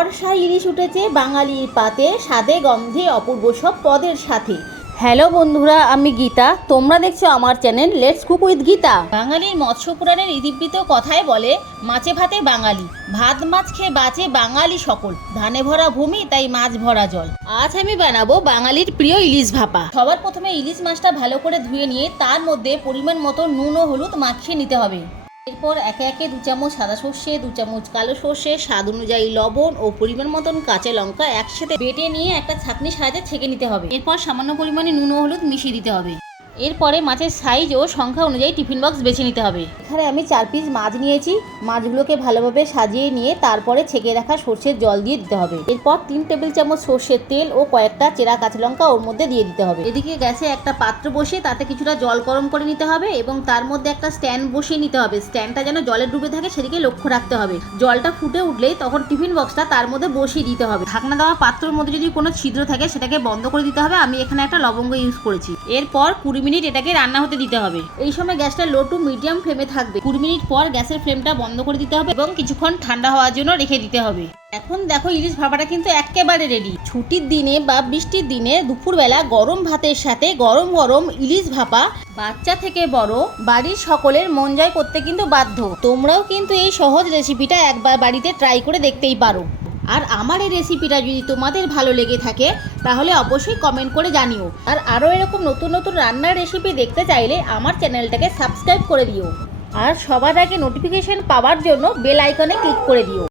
বর্ষায় ইলিশ উঠেছে বাঙালির পাতে, স্বাদে গন্ধে অপূর্ব সব পদের সাথে। হ্যালো বন্ধুরা, আমি গীতা, তোমরা দেখছো আমার channel let's cook with Gita. বাঙালির মৎস্য পুরাণের ইতিবৃত্ত কথায় বলে, মাছে ভাতে বাঙালি, ভাত মাছ খেয়ে বাঁচে বাঙালি সকল, ধানে ভরা ভূমি তাই মাছ ভরা জল। আজ আমি বানাবো বাঙালির প্রিয় ইলিশ ভাপা। সবার প্রথমে ইলিশ মাছটা ভালো করে ধুয়ে নিয়ে তার মধ্যে পরিমাণ মতো নুন ও হলুদ মাখিয়ে নিতে হবে। এরপর একে একে 2 চামচ সাদা সর্ষে, 2 চামচ কালো সর্ষে, স্বাদ অনুযায়ী লবণ ও পরিমাণ মতন কাঁচা লঙ্কা একসাথে বেটে নিয়ে একটা ছাঁকনির সাহায্যে ছেঁকে নিতে হবে। এরপর সামান্য পরিমাণে নুন ও হলুদ মিশিয়ে দিতে হবে। এরপরে মাছের সাইজ ও সংখ্যা অনুযায়ী টিফিন বক্স বেছে নিতে হবে। এখানে আমি 4 পিস মাছ নিয়েছি। মাছগুলোকে ভালোভাবে সাজিয়ে নিয়ে তারপরে ছেঁকে রাখা সর্ষের জল দিয়ে দিতে হবে। এরপর 3 টেবিল চামচ সর্ষের তেল ও কয়েকটা চেরা কাঁচা লঙ্কা ওর মধ্যে দিয়ে দিতে হবে। এদিকে গ্যাসে একটা পাত্র বসিয়ে তাতে কিছুটা জল গরম করে নিতে হবে এবং তার মধ্যে একটা স্ট্যান্ড বসিয়ে নিতে হবে। স্ট্যান্ডটা যেন জলে ডুবে থাকে সেদিকে লক্ষ্য রাখতে হবে। জলটা ফুটে উঠলেই তখন টিফিন বক্সটা তার মধ্যে বসিয়ে দিতে হবে। ঢাকনা দেওয়া পাত্রের মধ্যে যদি কোনো ছিদ্র থাকে সেটাকে বন্ধ করে দিতে হবে। আমি এখানে একটা লবঙ্গ ইউজ করেছি। এরপর 20 মিনিট এটাকে রান্না হতে দিতে হবে। এই সময় গ্যাসটা লো টু মিডিয়াম ফ্লেমে থাকবে। 20 মিনিট পর গ্যাসের ফ্লেমটা বন্ধ করে দিতে হবে এবং কিছুক্ষণ ঠান্ডা হওয়ার জন্য রেখে দিতে হবে। এখন দেখো ইলিশ ভাপাটা কিন্তু একেবারে রেডি। ছুটির দিনে বা বৃষ্টির দিনে দুপুরবেলা গরম ভাতের সাথে গরম গরম ইলিশ ভাপা বাচ্চা থেকে বড় বাড়ির সকলের মন জয় করতে কিন্তু বাধ্য। তোমরাও কিন্তু এই সহজ রেসিপিটা একবার বাড়িতে ট্রাই করে দেখতেই পারো। আর আমার এই রেসিপিটা যদি তোমাদের ভালো লেগে থাকে তাহলে অবশ্যই কমেন্ট করে জানিও। আর আরও এরকম নতুন নতুন রান্নার রেসিপি দেখতে চাইলে আমার চ্যানেলটাকে সাবস্ক্রাইব করে দিও। আর সবার আগে নোটিফিকেশন পাওয়ার জন্য বেল আইকনে ক্লিক করে দিও।